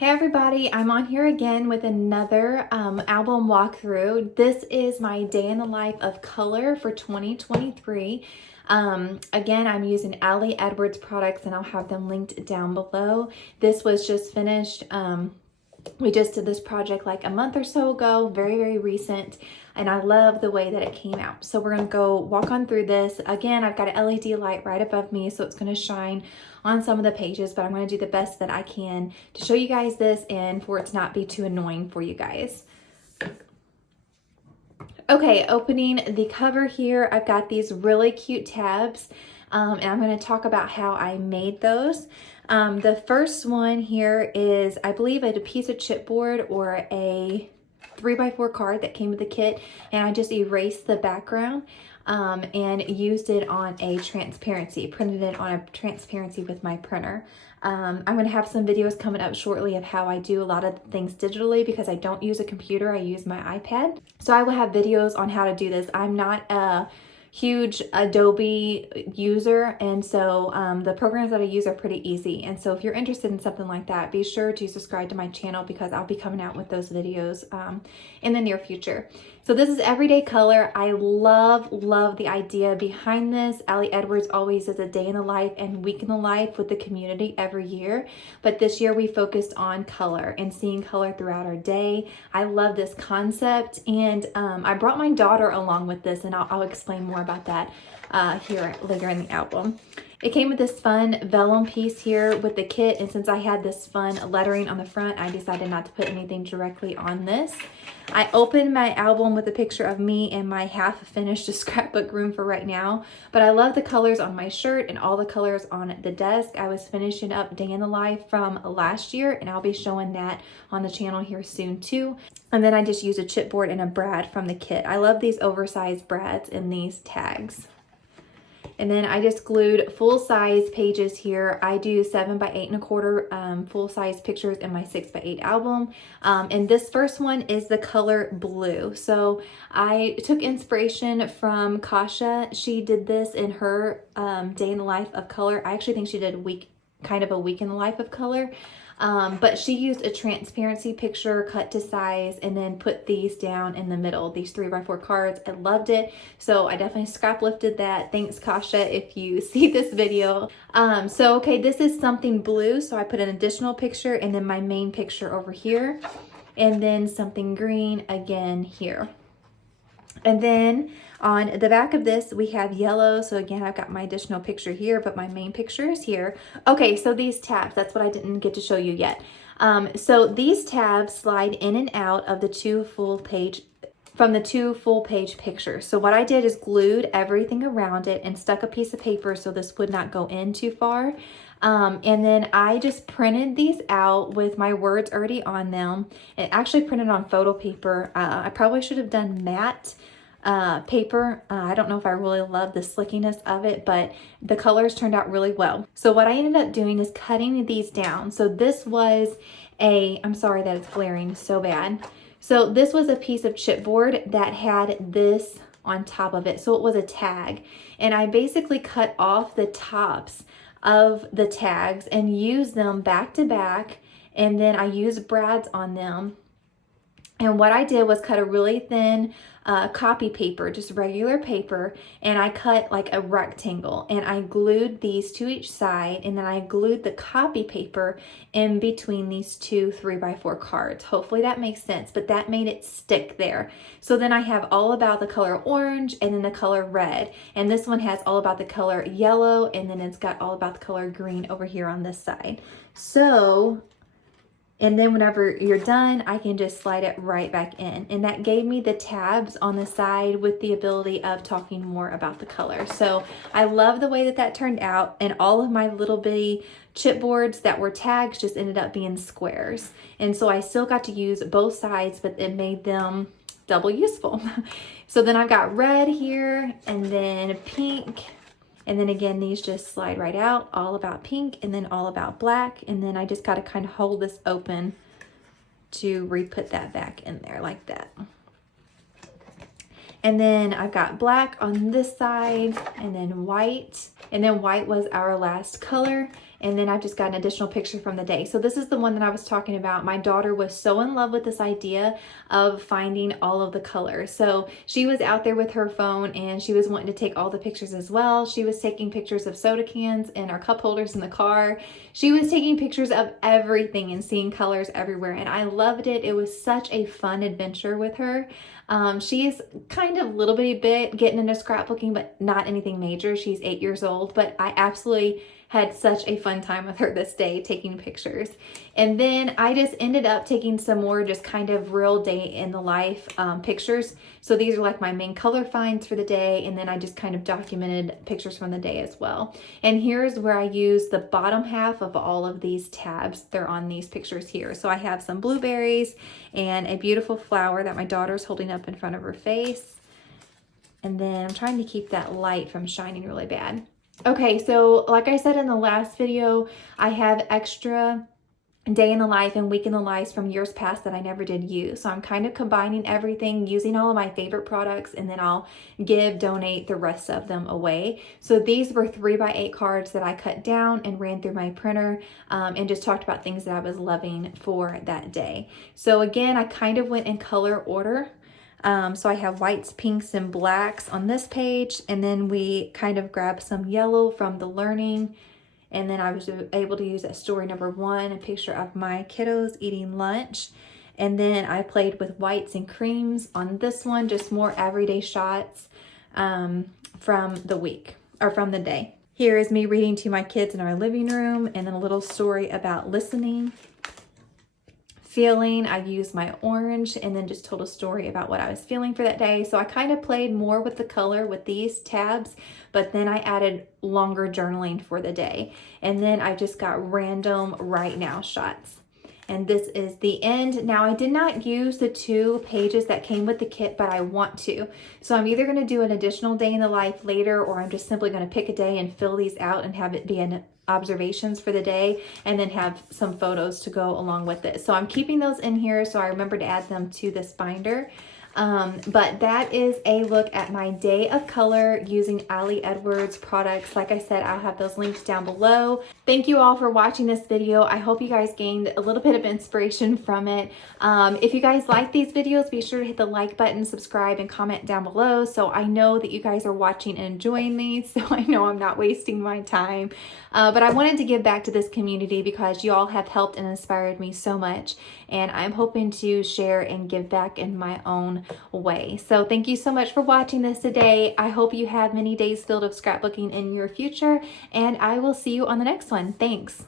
Hey everybody, I'm on here again with another album walkthrough. This is my day in the life of color for 2023. Again, I'm using Ali Edwards products and I'll have them linked down below. This was just finished. We just did this project like a month or so ago, very recent, and I love the way that it came out. So we're gonna go walk on through this. Again, I've got an LED light right above me, so it's gonna shine on some of the pages, but I'm gonna do the best that I can to show you guys this and for it to not be too annoying for you guys. Okay, opening the cover here, I've got these really cute tabs, and I'm going to talk about how I made those. The first one here is, I believe, a piece of chipboard or a 3x4 card that came with the kit, and I just erased the background and used it on a transparency, printed it on a transparency with my printer. I'm going to have some videos coming up shortly of how I do a lot of things digitally because I don't use a computer, I use my iPad. So I will have videos on how to do this. I'm not a huge Adobe user, and so the programs that I use are pretty easy. And so if you're interested in something like that, be sure to subscribe to my channel because I'll be coming out with those videos in the near future. So this is everyday color. I love the idea behind this. Ali Edwards always does a day in the life and week in the life with the community every year, but this year we focused on color and seeing color throughout our day. I love this concept, and I brought my daughter along with this, and I'll explain more about that here later in the album. It came with this fun vellum piece here with the kit, and since I had this fun lettering on the front, I decided not to put anything directly on this. I opened my album with a picture of me and my half-finished scrapbook room for right now, but I love the colors on my shirt and all the colors on the desk. I was finishing up Day in the Life from last year, and I'll be showing that on the channel here soon too. And then I just used a chipboard and a brad from the kit. I love these oversized brads and these tags. And then I just glued full-size pages here. I do 7 by 8¼ full-size pictures in my 6 by 8 album. And this first one is the color blue. So I took inspiration from Kasha. She did this in her day in the life of color. I actually think she did kind of a week in the life of color. But she used a transparency picture cut to size and then put these down in the middle, these 3x4 cards. I loved it. So I definitely scrap lifted that. Thanks, Kasha, if you see this video. Okay, this is something blue. So I put an additional picture and then my main picture over here. And then something green again here. And then on the back of this, we have yellow. So again, I've got my additional picture here, but my main picture is here. Okay, so these tabs, that's what I didn't get to show you yet. So these tabs slide in and out of the two full page pictures. So what I did is glued everything around it and stuck a piece of paper so this would not go in too far. And then I just printed these out with my words already on them. It actually printed on photo paper. I probably should have done matte paper. I don't know if I really love the slickiness of it, but the colors turned out really well. So what I ended up doing is cutting these down. So this was I'm sorry that it's glaring so bad. So this was a piece of chipboard that had this on top of it. So it was a tag, and I basically cut off the tops of the tags and used them back to back, and then I used brads on them. And what I did was cut a really thin copy paper, just regular paper, and I cut like a rectangle, and I glued these to each side, and then I glued the copy paper in between these two 3x4 cards. Hopefully that makes sense, but that made it stick there. So then I have all about the color orange and then the color red, and this one has all about the color yellow, and then it's got all about the color green over here on this side. So and then whenever you're done, I can just slide it right back in. And that gave me the tabs on the side with the ability of talking more about the color. So I love the way that that turned out. And all of my little bitty chipboards that were tags just ended up being squares. And so I still got to use both sides, but it made them double useful. So then I've got red here and then pink. And then again, these just slide right out, all about pink and then all about black. And then I just got to kind of hold this open to re-put that back in there like that. And then I've got black on this side and then white. And then white was our last color. and then I've just got an additional picture from the day. So this is the one that I was talking about. My daughter was so in love with this idea of finding all of the colors. So she was out there with her phone and she was wanting to take all the pictures as well. She was taking pictures of soda cans and our cup holders in the car. She was taking pictures of everything and seeing colors everywhere, and I loved it. It was such a fun adventure with her. She is kind of a little bitty bit getting into scrapbooking, but not anything major. She's 8 years old, but I absolutely had such a fun time with her this day taking pictures. And then I just ended up taking some more just kind of real day in the life pictures. So these are like my main color finds for the day, and then I just kind of documented pictures from the day as well. And here's where I use the bottom half of all of these tabs. They're on these pictures here. So I have some blueberries and a beautiful flower that my daughter's holding up in front of her face. And then I'm trying to keep that light from shining really bad. Okay, so like I said in the last video, I have extra day in the life and week in the life from years past that I never did use. So I'm kind of combining everything, using all of my favorite products, and then I'll donate the rest of them away. So these were 3x8 cards that I cut down and ran through my printer and just talked about things that I was loving for that day. So again, I kind of went in color order. So I have whites, pinks, and blacks on this page, and then we kind of grabbed some yellow from the learning, and then I was able to use that story number 1, a picture of my kiddos eating lunch, and then I played with whites and creams on this one, just more everyday shots from the week, or from the day. Here is me reading to my kids in our living room, and then a little story about listening. Feeling, I used my orange and then just told a story about what I was feeling for that day. So I kind of played more with the color with these tabs, but then I added longer journaling for the day. And then I just got random right now shots. And this is the end. Now, I did not use the 2 pages that came with the kit, but I want to. So I'm either going to do an additional day in the life later, or I'm just simply going to pick a day and fill these out and have it be an observations for the day, and then have some photos to go along with it. So I'm keeping those in here so I remember to add them to this binder. But that is a look at my day of color using Ali Edwards products. Like I said, I'll have those links down below. Thank you all for watching this video. I hope you guys gained a little bit of inspiration from it. If you guys like these videos, be sure to hit the like button, subscribe, and comment down below so I know that you guys are watching and enjoying these, so I know I'm not wasting my time. But I wanted to give back to this community because you all have helped and inspired me so much, and I'm hoping to share and give back in my own way. So thank you so much for watching this today. I hope you have many days filled of scrapbooking in your future, and I will see you on the next one. Thanks.